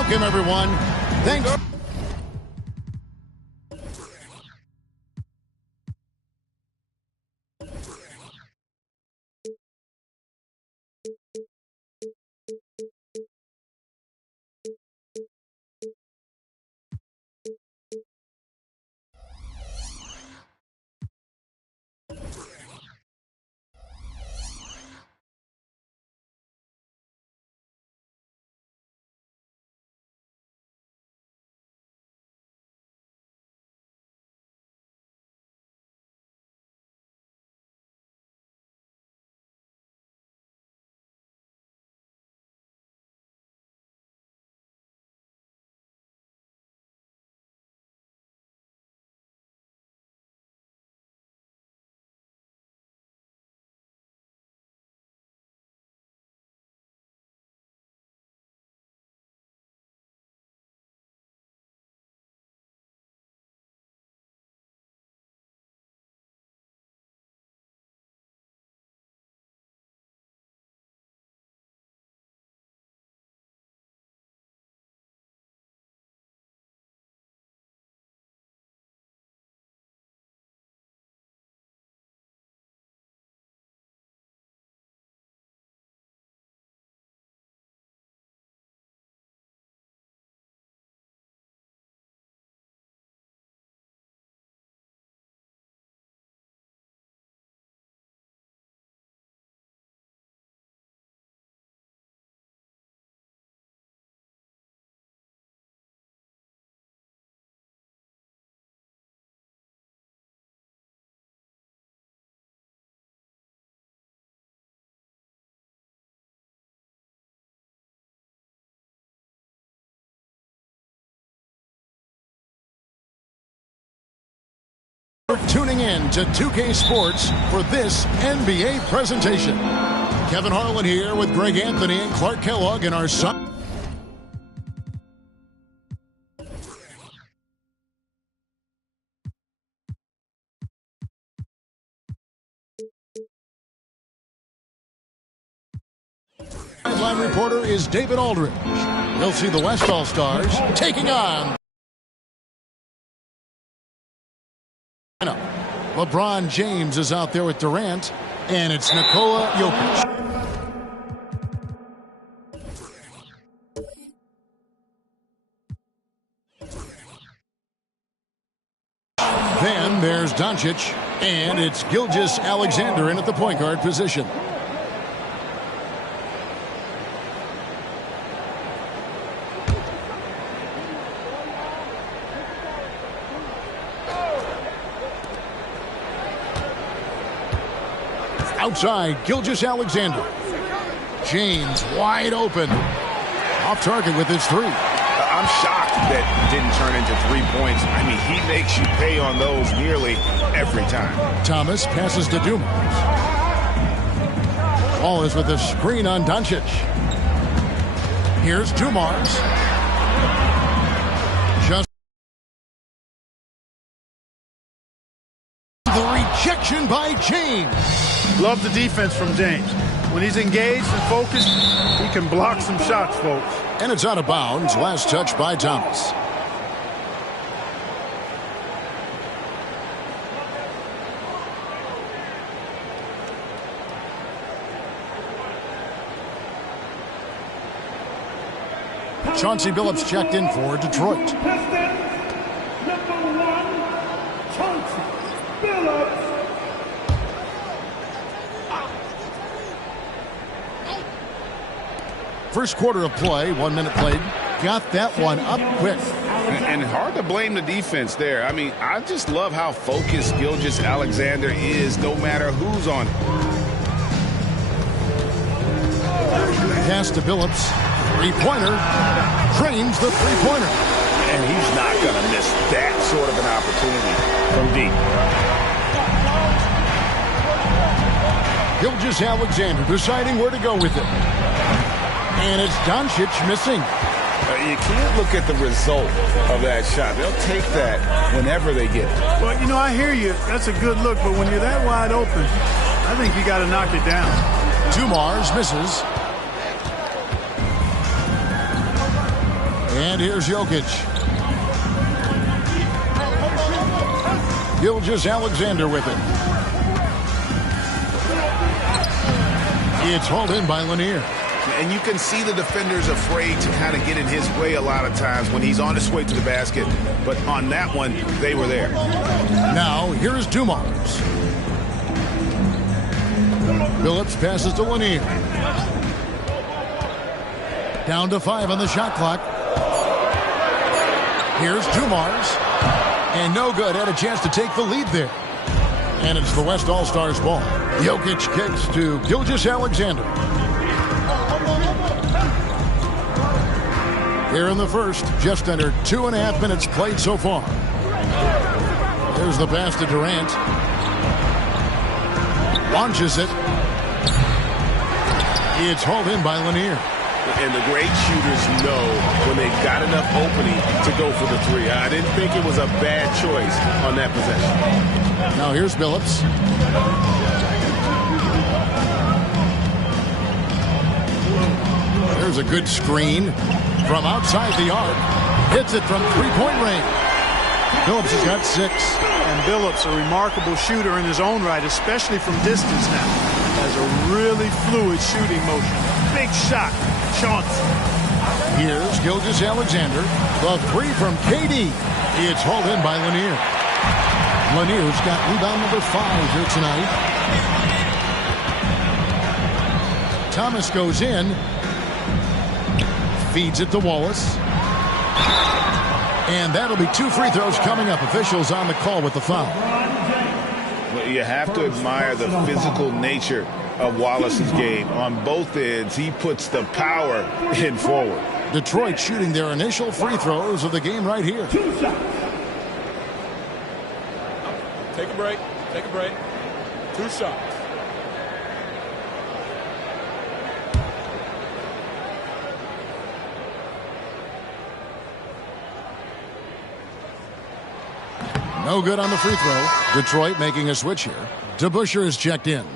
Welcome, everyone. Thanks. Tuning in to 2K Sports for this NBA presentation. Kevin Harlan here with Greg Anthony and Clark Kellogg in our son. Sideline reporter is David Aldridge. We'll see the West All-Stars taking on LeBron James is out there with Durant, and it's Nikola Jokic. Then there's Doncic, and it's Gilgeous-Alexander in at the point guard position. Outside, Gilgeous-Alexander. James wide open. Off target with his three. I'm shocked that didn't turn into 3 points. I mean, he makes you pay on those nearly every time. Thomas passes to Dumas. Ball is with a screen on Doncic. Here's Dumars. Just the rejection by James. Love the defense from James. When he's engaged and focused, he can block some shots, folks. And it's out of bounds. Last touch by Thomas. Chauncey Billups checked in for Detroit. Number 1, Chauncey Billups. First quarter of play, 1 minute played. Got that one up quick. And hard to blame the defense there. I mean, I just love how focused Gilgeous-Alexander is no matter who's on him. Pass to Billups. Three-pointer. Drains the three-pointer. And he's not going to miss that sort of an opportunity from deep. Gilgeous-Alexander deciding where to go with it. And it's Doncic missing. You can't look at the result of that shot. They'll take that whenever they get it. Well, you know, I hear you. That's a good look, but when you're that wide open, I think you got to knock it down. Dumars misses. And here's Jokic. Gilgeous-Alexander with it. It's hauled in by Lanier. And you can see the defenders afraid to kind of get in his way a lot of times when he's on his way to the basket. But on that one, they were there. Now, here's Dumars. Phillips passes to Lanier. Down to 5 on the shot clock. Here's Dumars. And no good. Had a chance to take the lead there. And it's the West All-Stars ball. Jokic kicks to Gilgeous-Alexander. Here in the first, just under 2.5 minutes played so far. There's the pass to Durant. Launches it. It's hauled in by Lanier. And the great shooters know when they've got enough opening to go for the three. I didn't think it was a bad choice on that possession. Now here's Phillips. There's a good screen from outside the arc. Hits it from three-point range. Phillips has got 6. And Phillips, a remarkable shooter in his own right, especially from distance now. Has a really fluid shooting motion. Big shot. Chauncey. Here's Gilgeous-Alexander. The 3 from KD. It's hauled in by Lanier. Lanier's got rebound number 5 here tonight. Thomas goes in. Feeds it to Wallace. And that'll be 2 free throws coming up. Officials on the call with the foul. Well, you have to admire the physical nature of Wallace's game. On both ends, he puts the power in forward. Detroit shooting their initial free throws of the game right here. Take a break. Take a break. 2 shots. No good on the free throw. Detroit making a switch here. DeBusschere is checked in.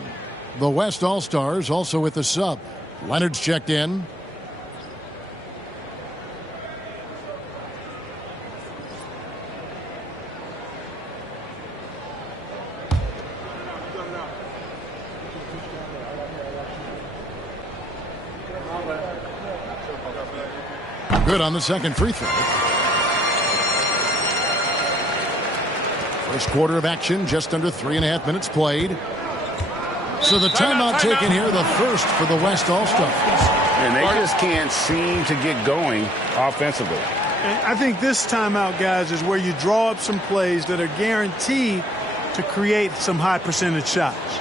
The West All-Stars also with the sub. Leonard's checked in. Good on the second free throw. First quarter of action, just under 3.5 minutes played. So the timeout taken here, the first for the West All-Stars. And they just can't seem to get going offensively. And I think this timeout, guys, is where you draw up some plays that are guaranteed to create some high percentage shots.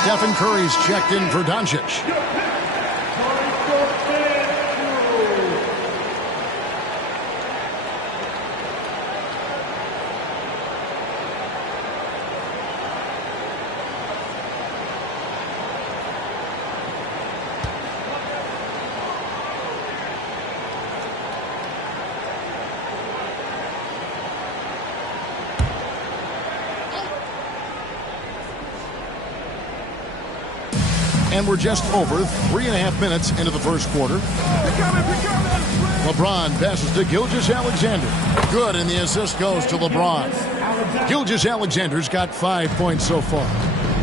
Stephen Curry's checked in for Doncic. And we're just over 3.5 minutes into the first quarter. LeBron passes to Gilgeous-Alexander. Good, and the assist goes to LeBron. Gilgeous-Alexander's got 5 points so far.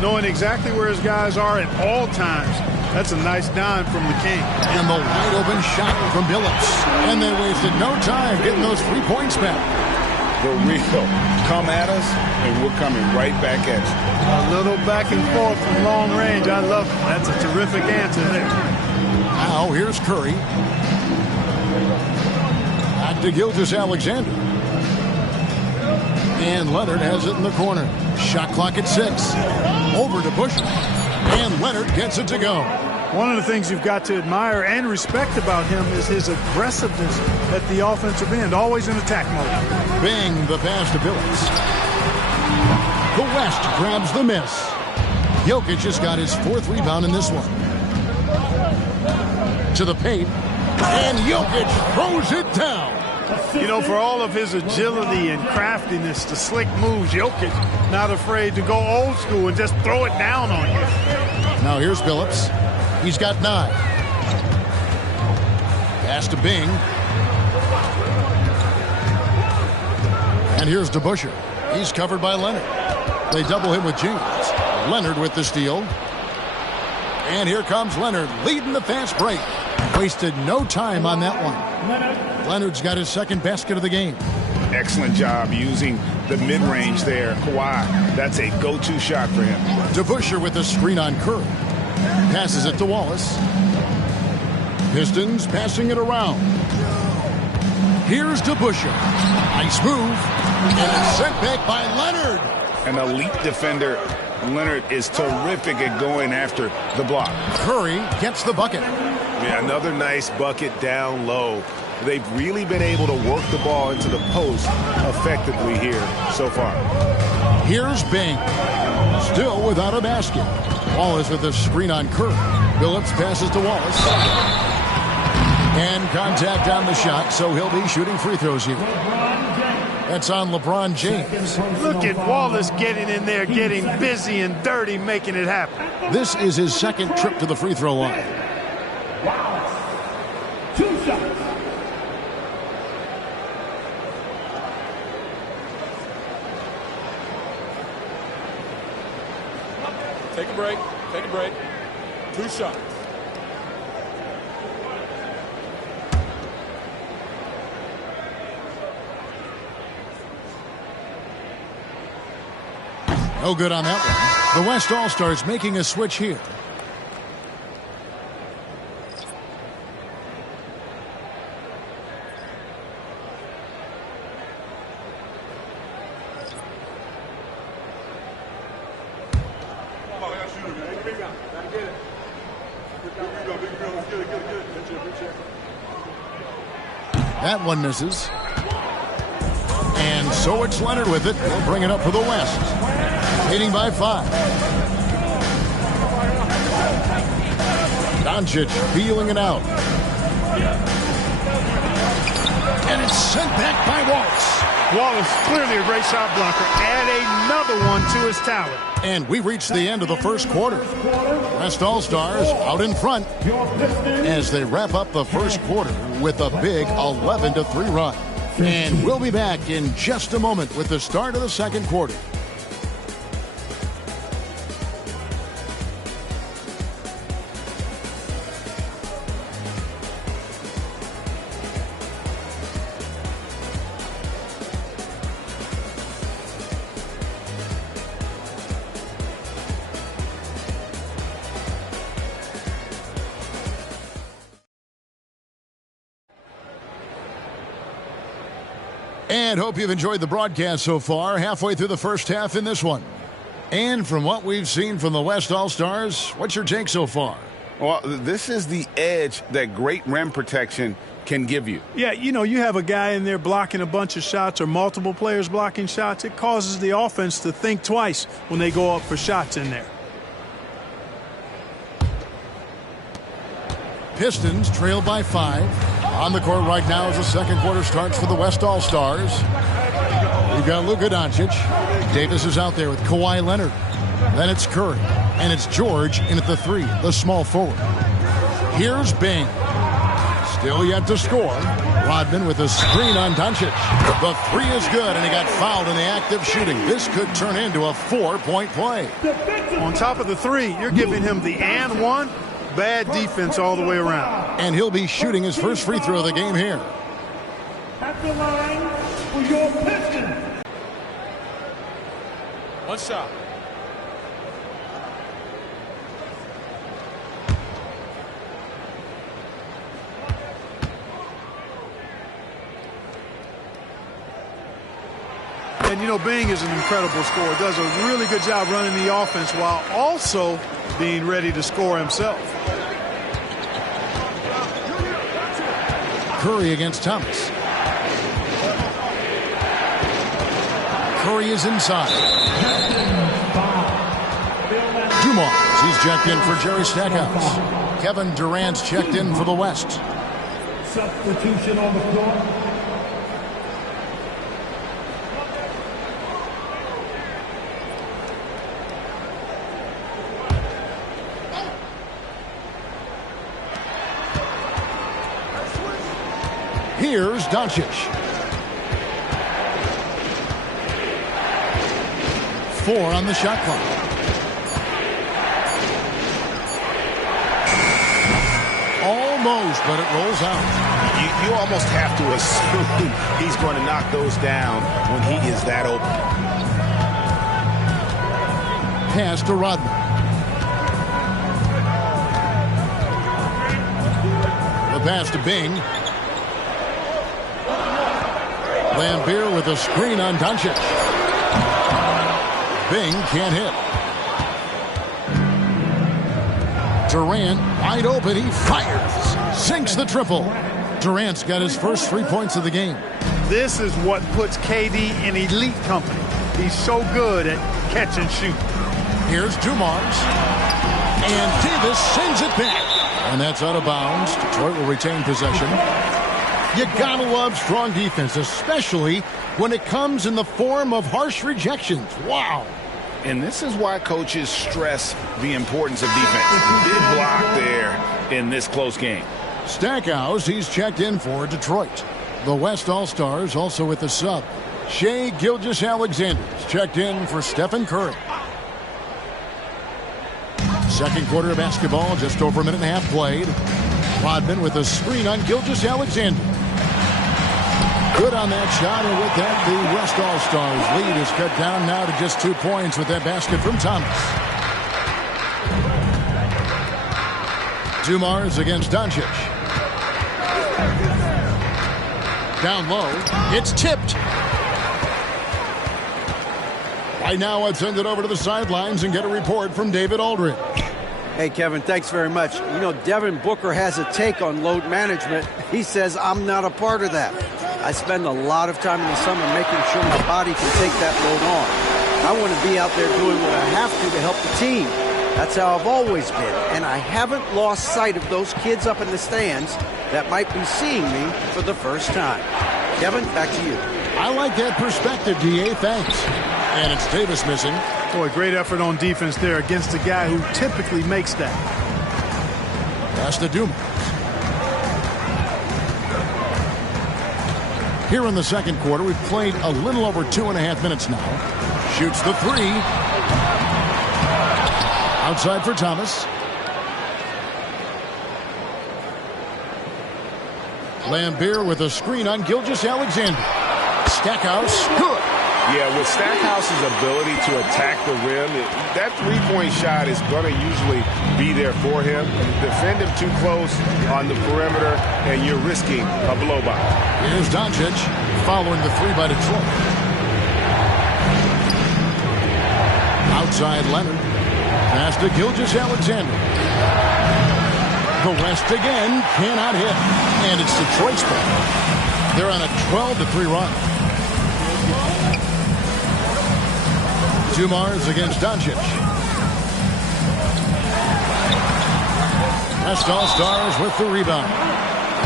Knowing exactly where his guys are at all times. That's a nice dime from the King. And the wide open shot from Billups. And they wasted no time getting those 3 points back. For real. Come at us, and we're coming right back at you. A little back and forth from long range. I love it. That's a terrific answer there. Now here's Curry. Back to Gilgeous-Alexander. And Leonard has it in the corner. Shot clock at 6. Over to Bush. And Leonard gets it to go. One of the things you've got to admire and respect about him is his aggressiveness at the offensive end, always in attack mode. Bing, the pass to Billups. The West grabs the miss. Jokic has got his 4th rebound in this one. To the paint. And Jokic throws it down. You know, for all of his agility and craftiness, the slick moves, Jokic not afraid to go old school and just throw it down on you. Now here's Billups. He's got 9. Pass to Bing. And here's DeBusschere. He's covered by Leonard. They double him with James. Leonard with the steal. And here comes Leonard leading the fast break. Wasted no time on that one. Leonard's got his 2nd basket of the game. Excellent job using the mid-range there. Kawhi, that's a go-to shot for him. DeBusschere with a screen on Curry. Passes it to Wallace. Pistons passing it around. Here's DeBusschere. Nice move. And it's sent back by Leonard. An elite defender. Leonard is terrific at going after the block. Curry gets the bucket. Yeah, another nice bucket down low. They've really been able to work the ball into the post effectively here so far. Here's Bing. Still without a basket. Wallace with a screen on Curry. Billups passes to Wallace. And contact on the shot, so he'll be shooting free throws here. That's on LeBron James. Look at Wallace getting in there, getting busy and dirty, making it happen. This is his 2nd trip to the free throw line. Wallace. 2 shots. Take a break. Take a break. 2 shots. No good on that one. The West All-Stars making a switch here. That one misses. And so it's Leonard with it. He'll bring it up for the West. Leading by 5. Doncic feeling it out. And it's sent back by Wallace. Wallace, clearly a great shot blocker. Add another one to his talent. And we reach the end of the first quarter. West All-Stars out in front as they wrap up the first quarter with a big 11-3 run. And we'll be back in just a moment with the start of the second quarter. And hope you've enjoyed the broadcast so far, halfway through the first half in this one. And from what we've seen from the West All-Stars, what's your take so far? Well, this is the edge that great rim protection can give you. Yeah, you know, you have a guy in there blocking a bunch of shots or multiple players blocking shots. It causes the offense to think twice when they go up for shots in there. Pistons trail by 5. On the court right now as the second quarter starts for the West All-Stars. We've got Luka Doncic. Davis is out there with Kawhi Leonard. Then it's Curry. And it's George in at the 3, the small forward. Here's Bing. Still yet to score. Rodman with a screen on Doncic. The 3 is good, and he got fouled in the act of shooting. This could turn into a 4-point play. On top of the 3, you're giving him the and 1. Bad defense all the way around. And he'll be shooting his first free throw of the game here. At the line for your Pistons. One shot. And, you know, Bing is an incredible scorer. Does a really good job running the offense while also being ready to score himself. Curry against Thomas. Curry is inside. Dumars, he's checked in for Jerry Stackhouse. Kevin Durant's checked in for the West. Substitution on the floor. Here's Doncic. 4 on the shot clock. Almost, but it rolls out. You almost have to assume he's going to knock those down when he is that open. Pass to Rodman. The pass to Bing. Lambeer with a screen on Doncic. Bing can't hit. Durant wide open. He fires. Sinks the triple. Durant's got his first 3 points of the game. This is what puts KD in elite company. He's so good at catch and shoot. Here's Dumars. And Davis sends it back. And that's out of bounds. Detroit will retain possession. You gotta love strong defense, especially when it comes in the form of harsh rejections. Wow. And this is why coaches stress the importance of defense. Big block there in this close game. Stackhouse, he's checked in for Detroit. The West All-Stars also with the sub. Shai Gilgeous-Alexander's checked in for Stephen Curry. Second quarter of basketball, just over a minute and a half played. Rodman with a screen on Gilgeous-Alexander. Good on that shot, and with that, the West All-Stars lead is cut down now to just 2 points with that basket from Thomas. Dumars against Doncic. Down low. It's tipped. Right now, I'd send it over to the sidelines and get a report from David Aldridge. Hey, Kevin, thanks very much. You know, Devin Booker has a take on load management. He says, I'm not a part of that. I spend a lot of time in the summer making sure my body can take that load on. I want to be out there doing what I have to help the team. That's how I've always been. And I haven't lost sight of those kids up in the stands that might be seeing me for the first time. Kevin, back to you. I like that perspective, D.A. Thanks. And it's Davis missing. Boy, great effort on defense there against a guy who typically makes that. Pass to Dumars. Here in the second quarter, we've played a little over 2.5 minutes now. Shoots the 3. Outside for Thomas. Lambeer with a screen on Gilgeous-Alexander. Stackhouse, good. Yeah, with Stackhouse's ability to attack the rim, that three-point shot is going to usually be there for him. Defend him too close on the perimeter, and you're risking a blow-by. Here's Doncic following the 3 by Detroit. Outside Leonard. Pass to Gilgeous-Alexander. The West again cannot hit. And it's Detroit's ball. They're on a 12-3 run. Dumars against Doncic. West All-Stars with the rebound.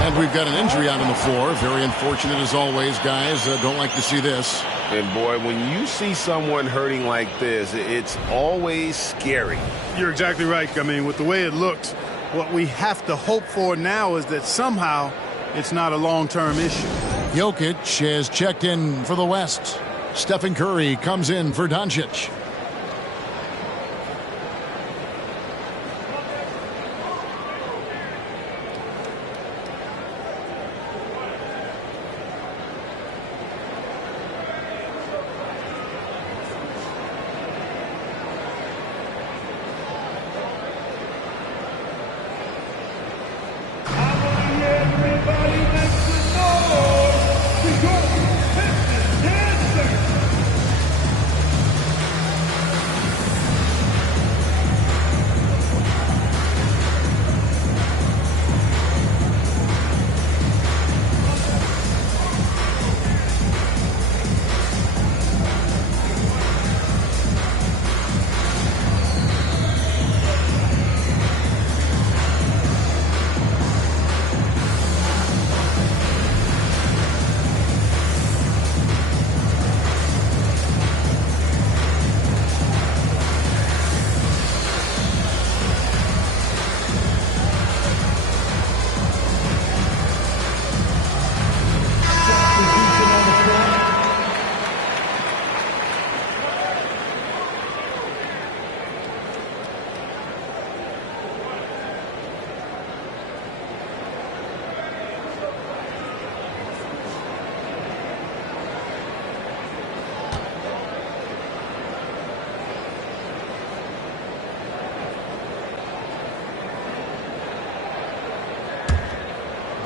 And we've got an injury out on the floor. Very unfortunate as always, guys. Don't like to see this. And, boy, when you see someone hurting like this, it's always scary. You're exactly right. I mean, with the way it looks, what we have to hope for now is that somehow it's not a long-term issue. Jokic has checked in for the West. Stephen Curry comes in for Doncic.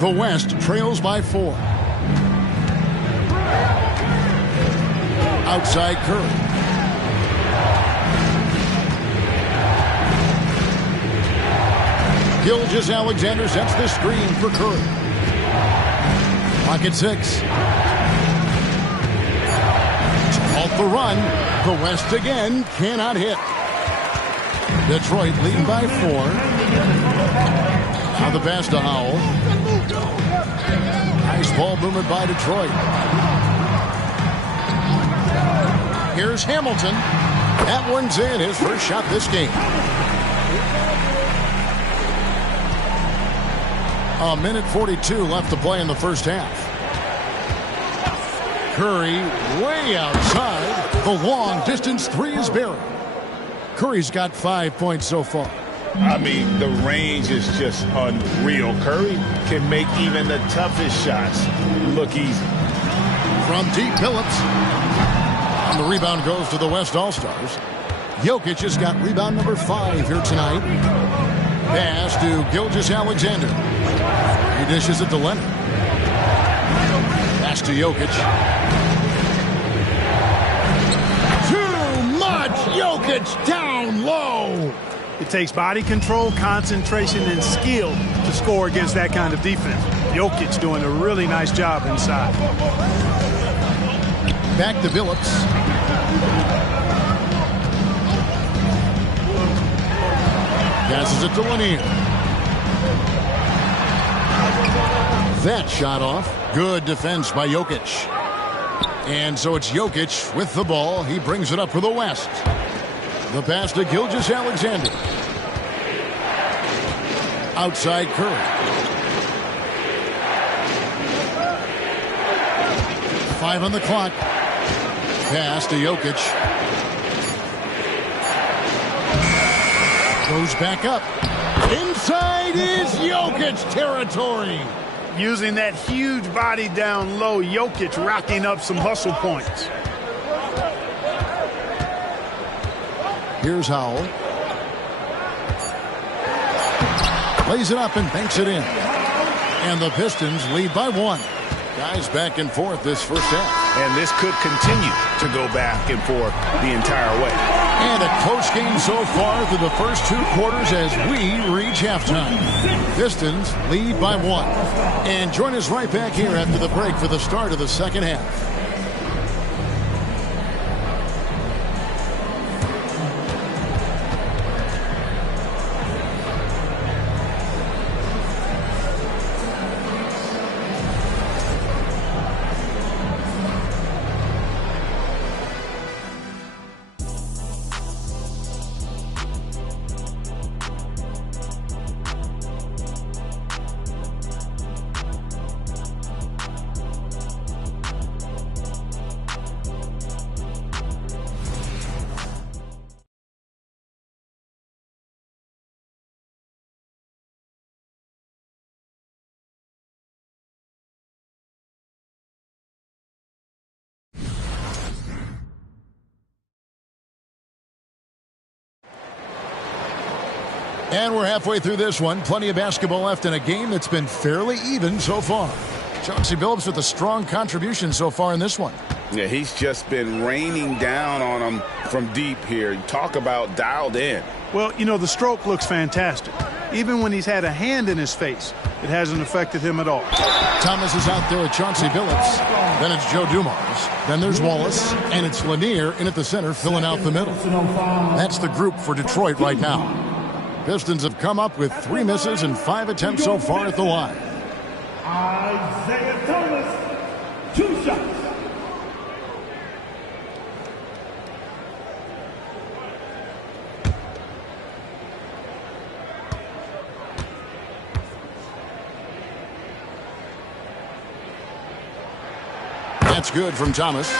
The West trails by 4. Outside Curry. Gilgeous-Alexander sets the screen for Curry. Pocket 6. Off the run. The West again cannot hit. Detroit leading by 4. Now the pass to Howell. Nice ball movement by Detroit. Here's Hamilton. That one's in. His first shot this game. A minute 42 left to play in the first half. Curry way outside. The long distance three is buried. Curry's got 5 points so far. I mean, the range is just unreal. Curry can make even the toughest shots look easy. From deep, Phillips. And the rebound goes to the West All-Stars. Jokic has got rebound number 5 here tonight. Pass to Gilgeous-Alexander. He dishes it to Leonard. Pass to Jokic. Too much! Jokic down low! It takes body control, concentration, and skill to score against that kind of defense. Jokic doing a really nice job inside. Back to Phillips. Passes it to Lanier. That shot off. Good defense by Jokic. And so it's Jokic with the ball. He brings it up for the West. The pass to Gilgeous-Alexander. Outside Curry. Five on the clock. Pass to Jokic. Goes back up. Inside is Jokic territory. Using that huge body down low, Jokic racking up some hustle points. Here's Howell. Plays it up and banks it in. And the Pistons lead by 1. Guys back and forth this first half. And this could continue to go back and forth the entire way. And a close game so far through the first 2 quarters as we reach halftime. Pistons lead by 1. And join us right back here after the break for the start of the second half. And we're halfway through this one. Plenty of basketball left in a game that's been fairly even so far. Chauncey Billups with a strong contribution so far in this one. Yeah, he's just been raining down on them from deep here. Talk about dialed in. Well, you know, the stroke looks fantastic. Even when he's had a hand in his face, it hasn't affected him at all. Thomas is out there with Chauncey Billups. Then it's Joe Dumars. Then there's Wallace. And it's Lanier in at the center, filling out the middle. That's the group for Detroit right now. Pistons have come up with 3 misses and 5 attempts so far at the line. Isaiah Thomas, 2 shots. That's good from Thomas.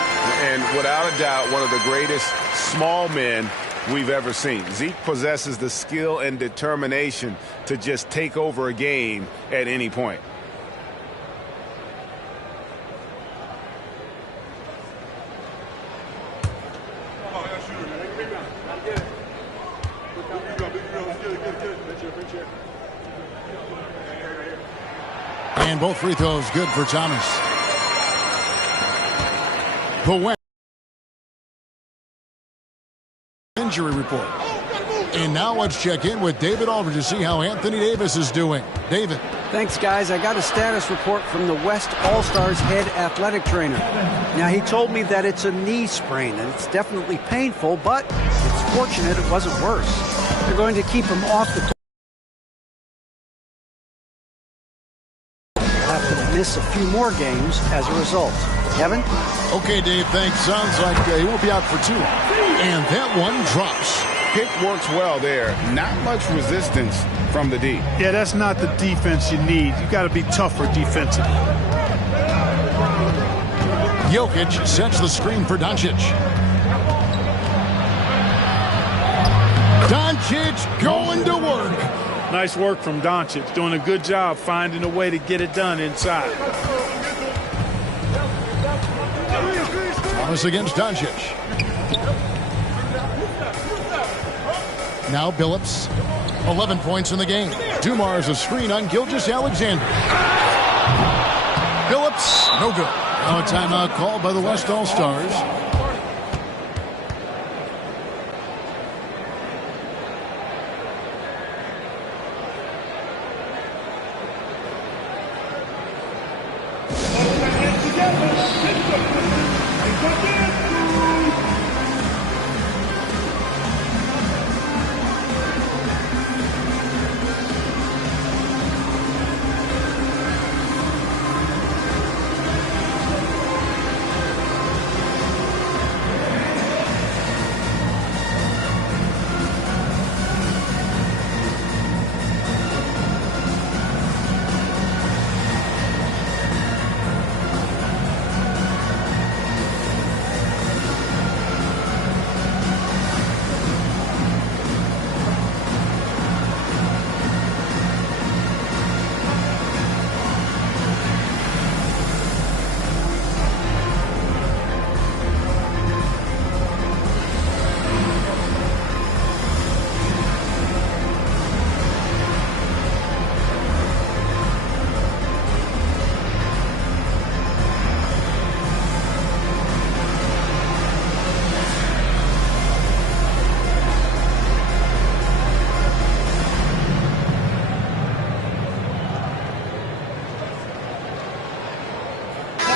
And without a doubt, one of the greatest small men we've ever seen. Zeke possesses the skill and determination to just take over a game at any point. And both free throws good for Thomas. The West injury report. And now let's check in with David Aldridge to see how Anthony Davis is doing. David. Thanks, guys. I got a status report from the West All-Stars head athletic trainer. Now, he told me that it's a knee sprain, and it's definitely painful, but it's fortunate it wasn't worse. They're going to keep him off the court. Have to miss a few more games as a result. Kevin? Okay, Dave, thanks. Sounds like he won't be out for too long. And that one drops. Pick works well there. Not much resistance from the D. Yeah, that's not the defense you need. You got to be tougher defensively. Jokic sets the screen for Doncic. Doncic going to work. Nice work from Doncic. Doing a good job finding a way to get it done inside. Thomas against Doncic. Now Billups. 11 points in the game. Dumars a screen on Gilgeous-Alexander. Billups, no good. Now a timeout called by the West All-Stars.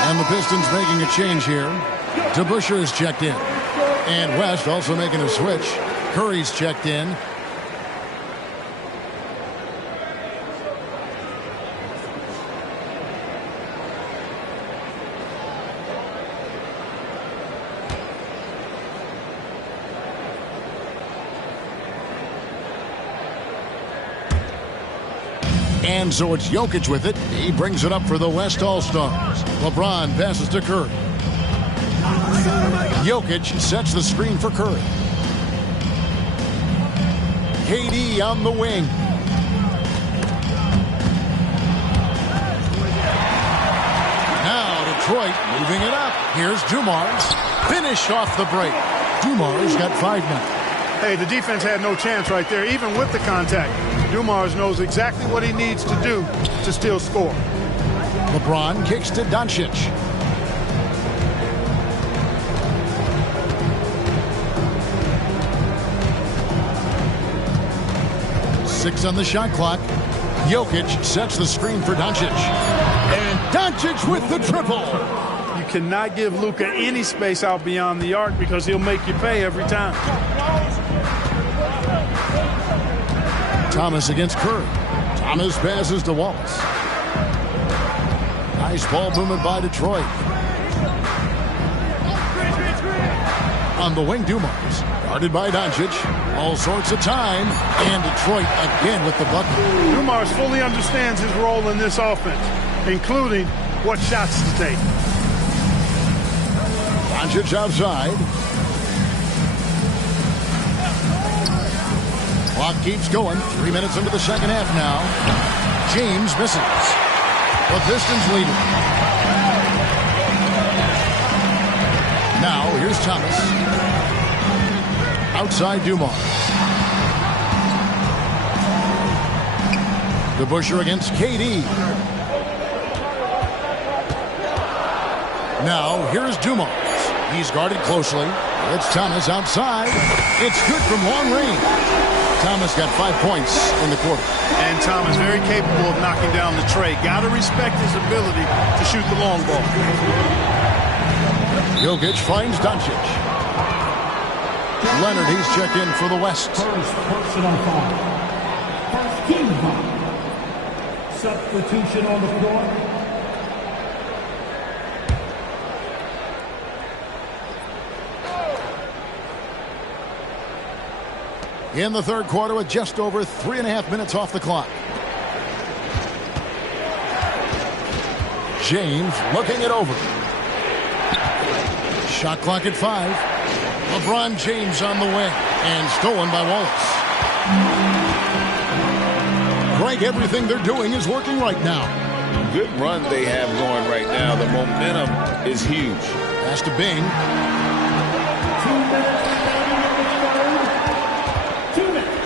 And the Pistons making a change here. DeBusschere is checked in. And West also making a switch. Curry's checked in. And so it's Jokic with it. He brings it up for the West All-Stars. LeBron passes to Curry. Jokic sets the screen for Curry. KD on the wing. Now Detroit moving it up. Here's Dumars. Finish off the break. Dumars got 5 now. Hey, the defense had no chance right there, even with the contact. Dumars knows exactly what he needs to do to still score. LeBron kicks to Doncic. Six on the shot clock. Jokic sets the screen for Doncic. And Doncic with the triple. You cannot give Luka any space out beyond the arc because he'll make you pay every time. Thomas against Curry. Thomas passes to Wallace. Nice ball movement by Detroit. On the wing, Dumars. Guarded by Doncic. All sorts of time. And Detroit again with the bucket. Dumars fully understands his role in this offense, including what shots to take. Doncic outside. Clock keeps going. 3 minutes into the second half now. James misses. The Pistons lead it. Now, here's Thomas. Outside Dumars. DeBusschere against KD. Now, here's Dumars. He's guarded closely. It's Thomas outside. It's good from long range. Thomas got 5 points in the quarter. And Thomas very capable of knocking down the tray. Got to respect his ability to shoot the long ball. Jokic finds Doncic. Leonard, he's checked in for the West. First personal foul. First team foul. Substitution on the floor. In the third quarter with just over 3.5 minutes off the clock. James looking it over. Shot clock at 5. LeBron James on the wing and stolen by Wallace. Greg, everything they're doing is working right now. Good run they have going right now. The momentum is huge. Pass to Bing. 2 minutes.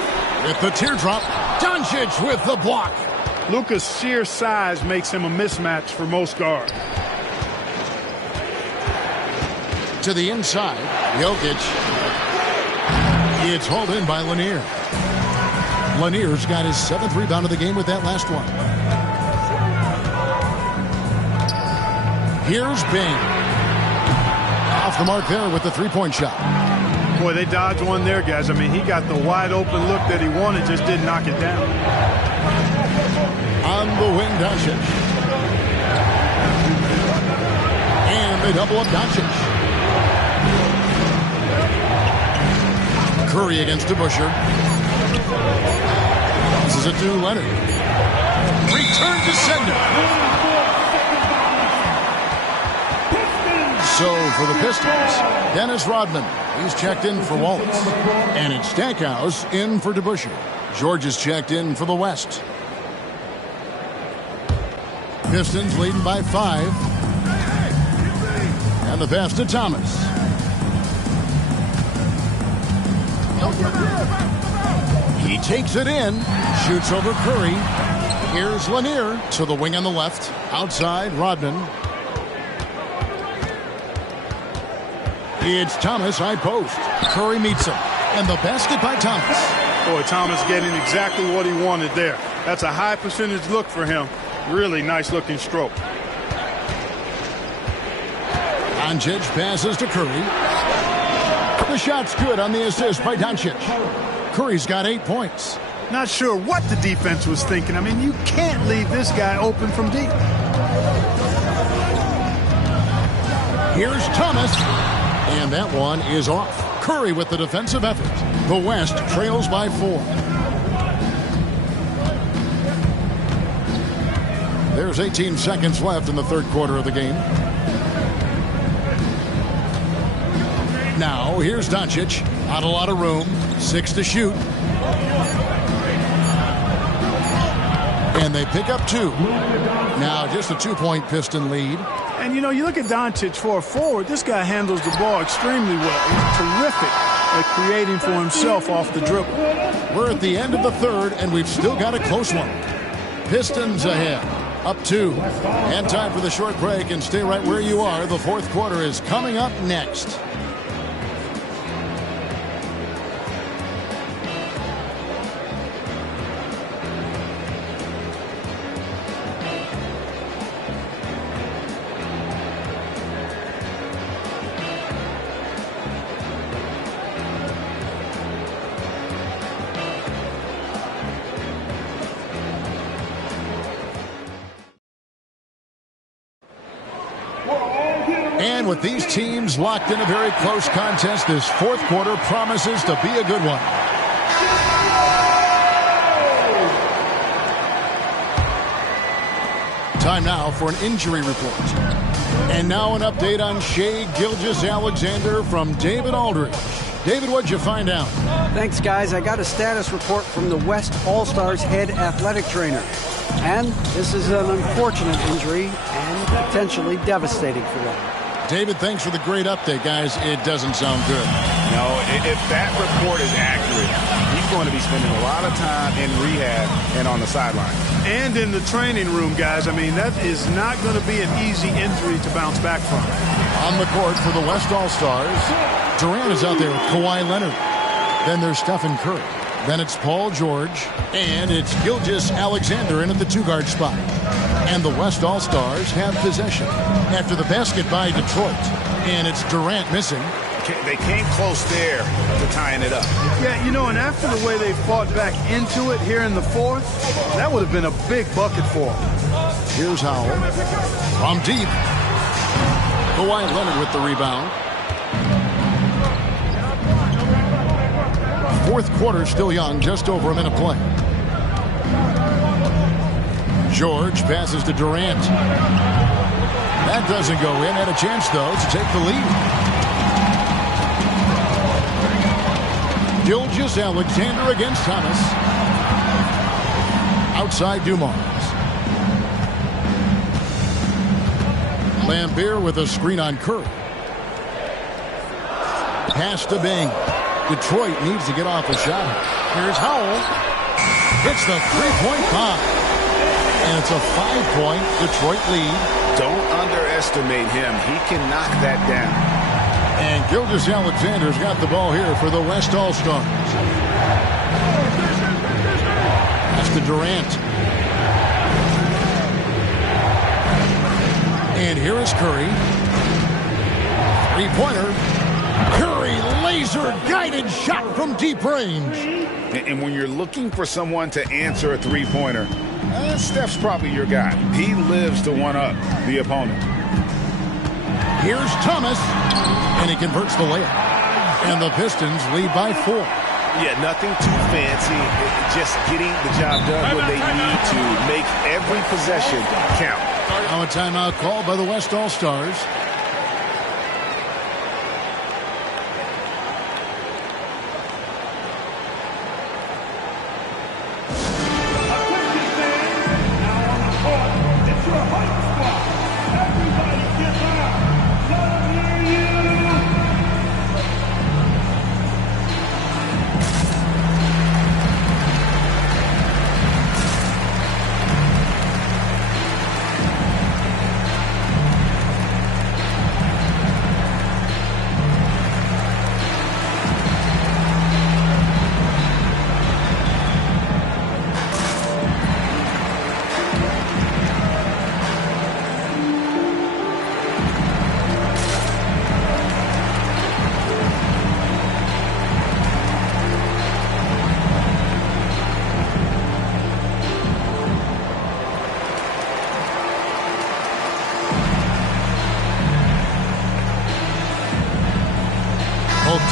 With the teardrop, Doncic with the block. Luka's sheer size makes him a mismatch for most guards. To the inside, Jokic. It's hauled in by Lanier. Lanier's got his 7th rebound of the game with that last one. Here's Bing. Off the mark there with the three-point shot. Boy, they dodged one there, guys. I mean, he got the wide open look that he wanted, just didn't knock it down. On the wing, Doncic. And they double up Doncic. Curry against DeBusschere. This is it to Leonard. Return to sender. So for the Pistons, Dennis Rodman. He's checked in for Wallace. And it's Stackhouse in for DeBusschere. George is checked in for the West. Pistons leading by 5. And the pass to Thomas. He takes it in, shoots over Curry. Here's Lanier to the wing on the left. Outside, Rodman. It's Thomas, high post. Curry meets him. And the basket by Thomas. Boy, Thomas getting exactly what he wanted there. That's a high percentage look for him. Really nice looking stroke. Doncic passes to Curry. The shot's good on the assist by Doncic. Curry's got 8 points. Not sure what the defense was thinking. I mean, you can't leave this guy open from deep. Here's Thomas. And that one is off. Curry with the defensive effort. The West trails by 4. There's 18 seconds left in the third quarter of the game. Now, here's Doncic. Not a lot of room. 6 to shoot. And they pick up 2. Now, just a 2-point Piston lead. And, you know, you look at Doncic for a forward, this guy handles the ball extremely well. He's terrific creating for himself off the dribble. We're at the end of the third, and we've still got a close one. Pistons ahead, up 2. And time for the short break, and stay right where you are. The fourth quarter is coming up next. And with these teams locked in a very close contest, this fourth quarter promises to be a good one. Time now for an injury report. And now an update on Shai Gilgeous-Alexander from David Aldridge. David, what'd you find out? Thanks, guys. I got a status report from the West All-Stars head athletic trainer. And this is an unfortunate injury and potentially devastating for them. David, thanks for the great update, guys. It doesn't sound good. No, if that report is accurate, he's going to be spending a lot of time in rehab and on the sideline. And in the training room, guys. I mean, that is not going to be an easy injury to bounce back from. On the court for the West All-Stars, Durant is out there with Kawhi Leonard. Then there's Stephen Curry. Then it's Paul George. And it's Gilgeous-Alexander in at the two-guard spot. And the West All-Stars have possession after the basket by Detroit. And it's Durant missing. They came close there to tying it up. Yeah, you know, and after the way they fought back into it here in the fourth, that would have been a big bucket for them. Here's Howell. From deep. Kawhi Leonard with the rebound. Fourth quarter still young, just over a minute play. George passes to Durant. That doesn't go in. Had a chance, though, to take the lead. Gilgeous-Alexander against Thomas. Outside Dumars. Lambeer with a screen on Curry. Pass to Bing. Detroit needs to get off a shot. Here's Howell. Hits the three-point bomb. And it's a 5-point Detroit lead. Don't underestimate him. He can knock that down. And Gilgeous-Alexander's got the ball here for the West All-Stars. That's to Durant. And here is Curry. Three-pointer. Curry, laser-guided shot from deep range. And when you're looking for someone to answer a three-pointer, Steph's probably your guy. He lives to one-up the opponent. Here's Thomas, and he converts the layup. And the Pistons lead by 4. Yeah, nothing too fancy. Just getting the job done when they need to make every possession count. Now a timeout called by the West All-Stars.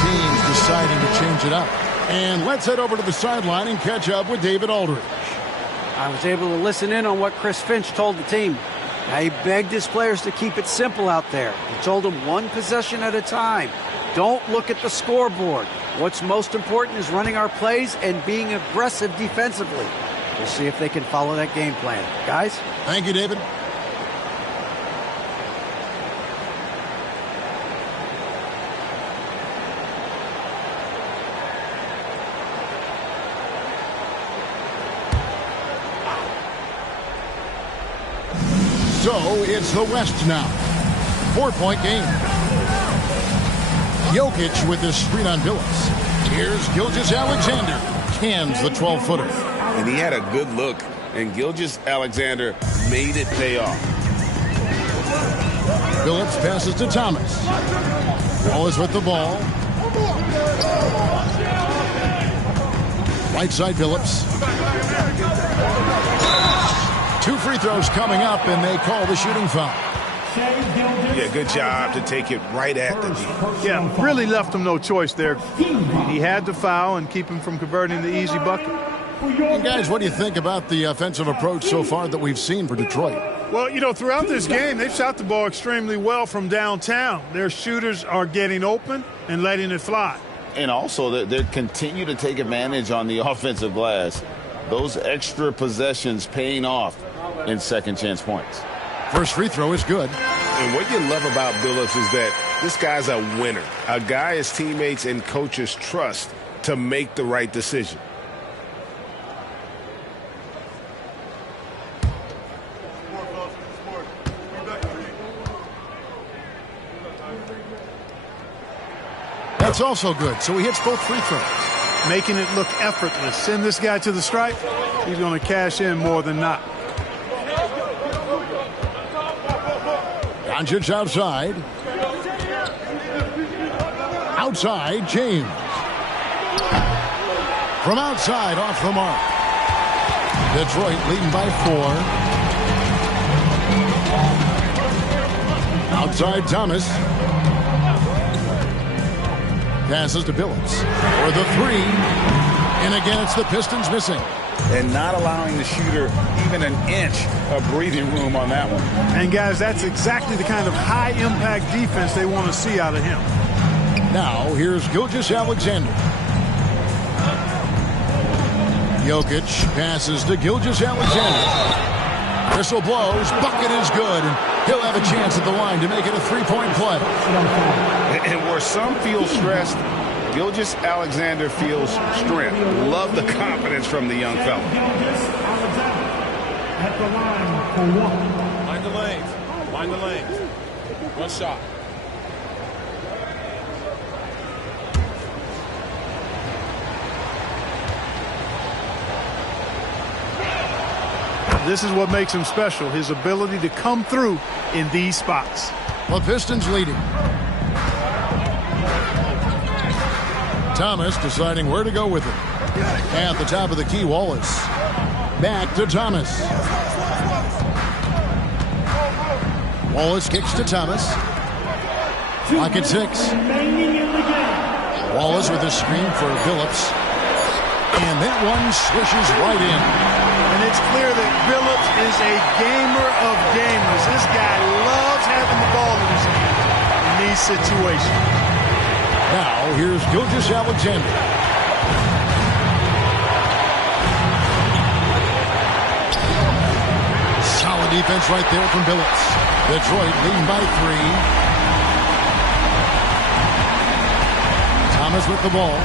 Teams deciding to change it up. And let's head over to the sideline and catch up with David Aldridge. I was able to listen in on what Chris Finch told the team. Now, he begged his players to keep it simple out there. He told them one possession at a time. Don't look at the scoreboard. What's most important is running our plays and being aggressive defensively. We'll see if they can follow that game plan. Guys? Thank you, David. So it's the West now. 4-point game. Jokic with the screen on Billups. Here's Gilgeous-Alexander. Cans the 12-footer. And he had a good look, and Gilgeous-Alexander made it pay off. Billups passes to Thomas. Wallace with the ball. Right side Billups. 2 free throws coming up, and they call the shooting foul. Yeah, good job to take it right at the D. Yeah, really left him no choice there. He had to foul and keep him from converting the easy bucket. And guys, what do you think about the offensive approach so far that we've seen for Detroit? Well, you know, throughout this game, they've shot the ball extremely well from downtown. Their shooters are getting open and letting it fly. And also, they continue to take advantage on the offensive glass. Those extra possessions paying off in second chance points. First free throw is good. And what you love about Billups is that this guy's a winner. A guy his teammates and coaches trust to make the right decision. That's also good. So he hits both free throws. Making it look effortless. Send this guy to the stripe. He's going to cash in more than not. Doncic outside. Outside, James. From outside, off the mark. Detroit leading by 4. Outside, Thomas. Passes to Billups for the 3. And again, it's the Pistons missing. And not allowing the shooter even an inch of breathing room on that one. And, guys, that's exactly the kind of high-impact defense they want to see out of him. Now, here's Gilgeous-Alexander. Jokic passes to Gilgeous-Alexander. Whistle blows. Bucket is good. And he'll have a chance at the line to make it a 3-point play. And where some feel stressed, Gilgeous-Alexander feels strength. Love the confidence from the young fella. At the line for 1. Mind the lanes. Mind the lanes. One shot. This is what makes him special, his ability to come through in these spots. The Pistons leading. Thomas deciding where to go with it. At the top of the key, Wallace. Back to Thomas. Wallace kicks to Thomas. Clock at 6. Wallace with a screen for Billups. And that one swishes right in. And it's clear that Billups is a gamer of gamers. This guy loves having the ball in his hand in these situations. Now, here's Gilgeous-Alexander. Solid defense right there from Billups. Detroit leading by 3. Thomas with the ball.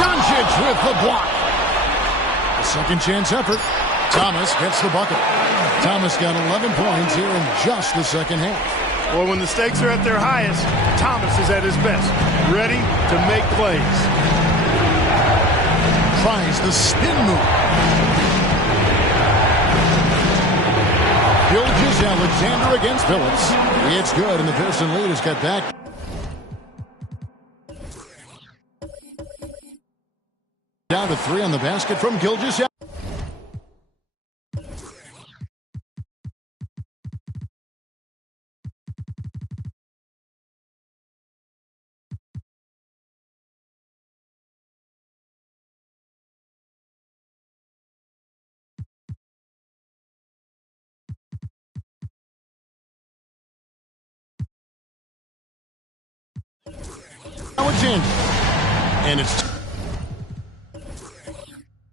Doncic with the block. A second chance effort. Thomas gets the bucket. Thomas got 11 points here in just the second half. Well, when the stakes are at their highest, Thomas is at his best, ready to make plays. Tries the spin move. Gilgeous-Alexander against Billups. It's good, and the Piston lead has got back. Down to 3 on the basket from Gilgeous-Alexander. And it's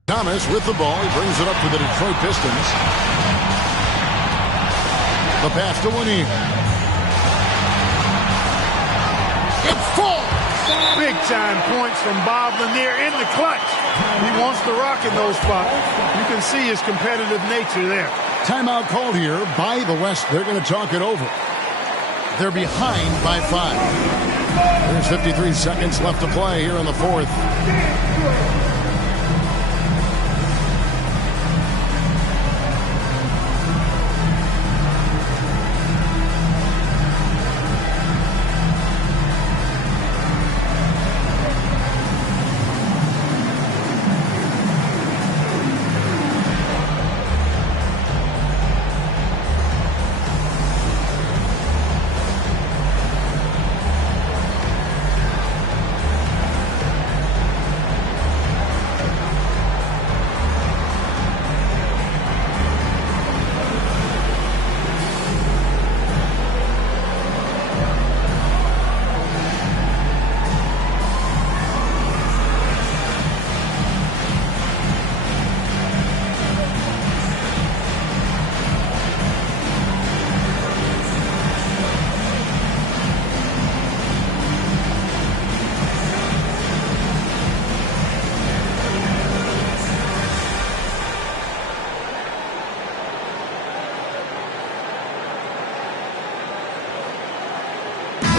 Thomas with the ball. He brings it up for the Detroit Pistons. The pass to Lanier. It falls. Big-time points from Bob Lanier in the clutch. He wants to rock in those spots. You can see his competitive nature there. Timeout called here by the West. They're going to talk it over. They're behind by 5. There's 53 seconds left to play here in the fourth.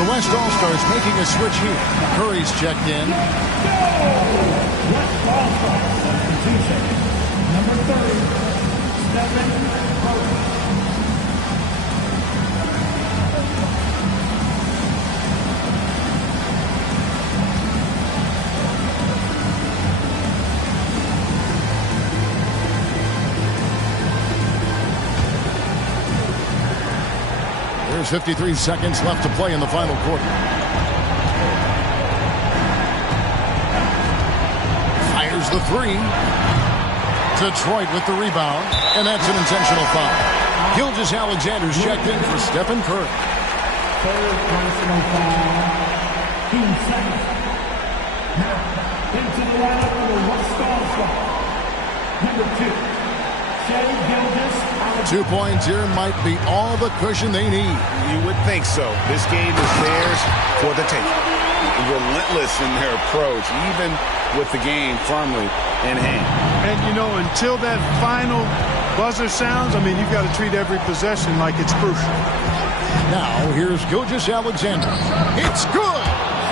The West All-Stars making a switch here. Curry's checked in. West All-Stars, substitution. Number 30, Stephen Curry. There's 53 seconds left to play in the final quarter. Fires the three. Detroit with the rebound, and that's an intentional foul. Gilgeous-Alexander's checked in for Stephen Curry. Third personal foul. 2 seconds. Now, into the lineup for the West All-Stars. Number 2, Shai Gilgeous-Alexander. 2 points here might be all the cushion they need. You would think so. This game is theirs for the taking. Relentless in their approach, even with the game firmly in hand. And, you know, until that final buzzer sounds, I mean, you've got to treat every possession like it's crucial. Now, here's Gilgeous-Alexander. It's good!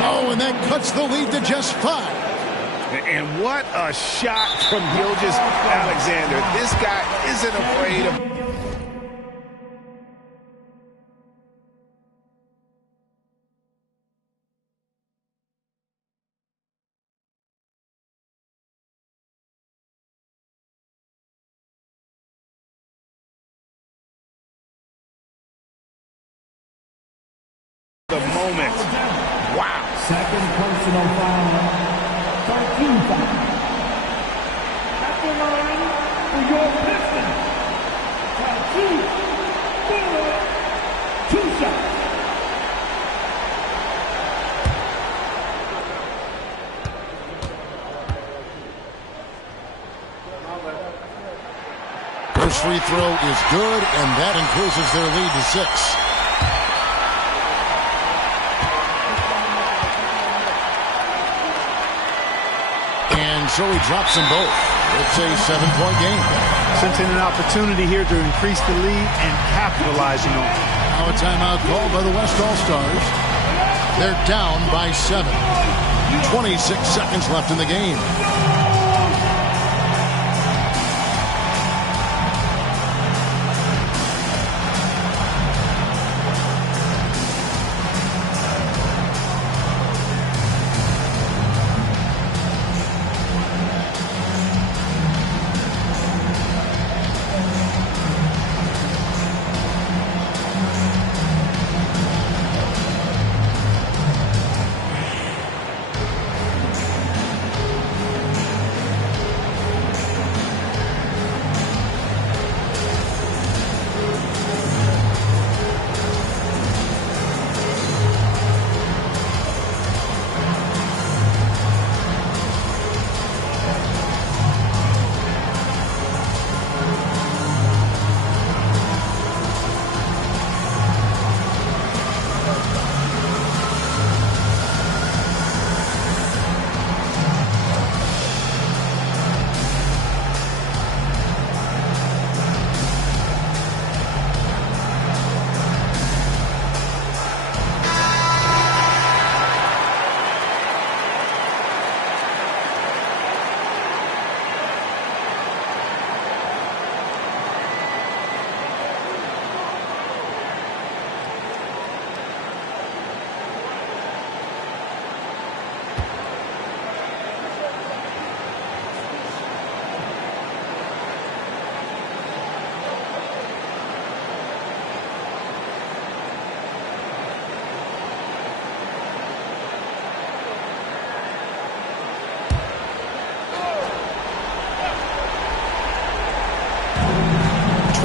Oh, and that cuts the lead to just 5. And what a shot from Gilgeous-Alexander. This guy isn't afraid of... the moment. Wow. Second personal foul. 13 foul. At the line for your Pistons. Two shots. First free throw is good, and that increases their lead to 6. So he drops them both. It's a 7-point game. Sensing an opportunity here to increase the lead and capitalizing on it. Now a timeout called by the West All-Stars. They're down by 7. 26 seconds left in the game.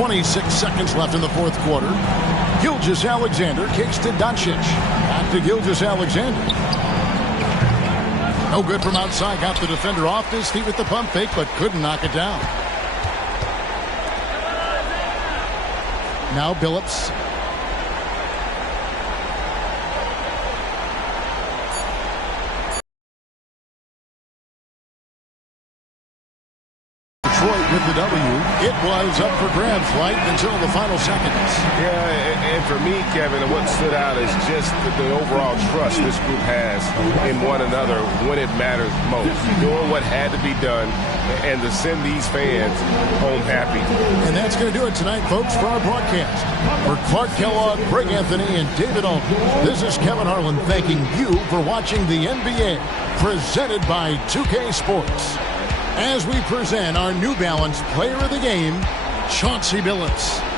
26 seconds left in the fourth quarter. Gilgeous-Alexander kicks to Doncic. Back to Gilgeous-Alexander. No good from outside. Got the defender off his feet with the pump fake, but couldn't knock it down. Now Billups. Detroit with the W. It was up for grabs right until the final seconds. Yeah, and for me, Kevin, what stood out is just the overall trust this group has in one another when it matters most. Doing what had to be done and to send these fans home happy. And that's going to do it tonight, folks, for our broadcast. For Clark Kellogg, Greg Anthony, and David Alton, this is Kevin Harlan thanking you for watching the NBA, presented by 2K Sports. As we present our New Balance Player of the Game, Chauncey Billups.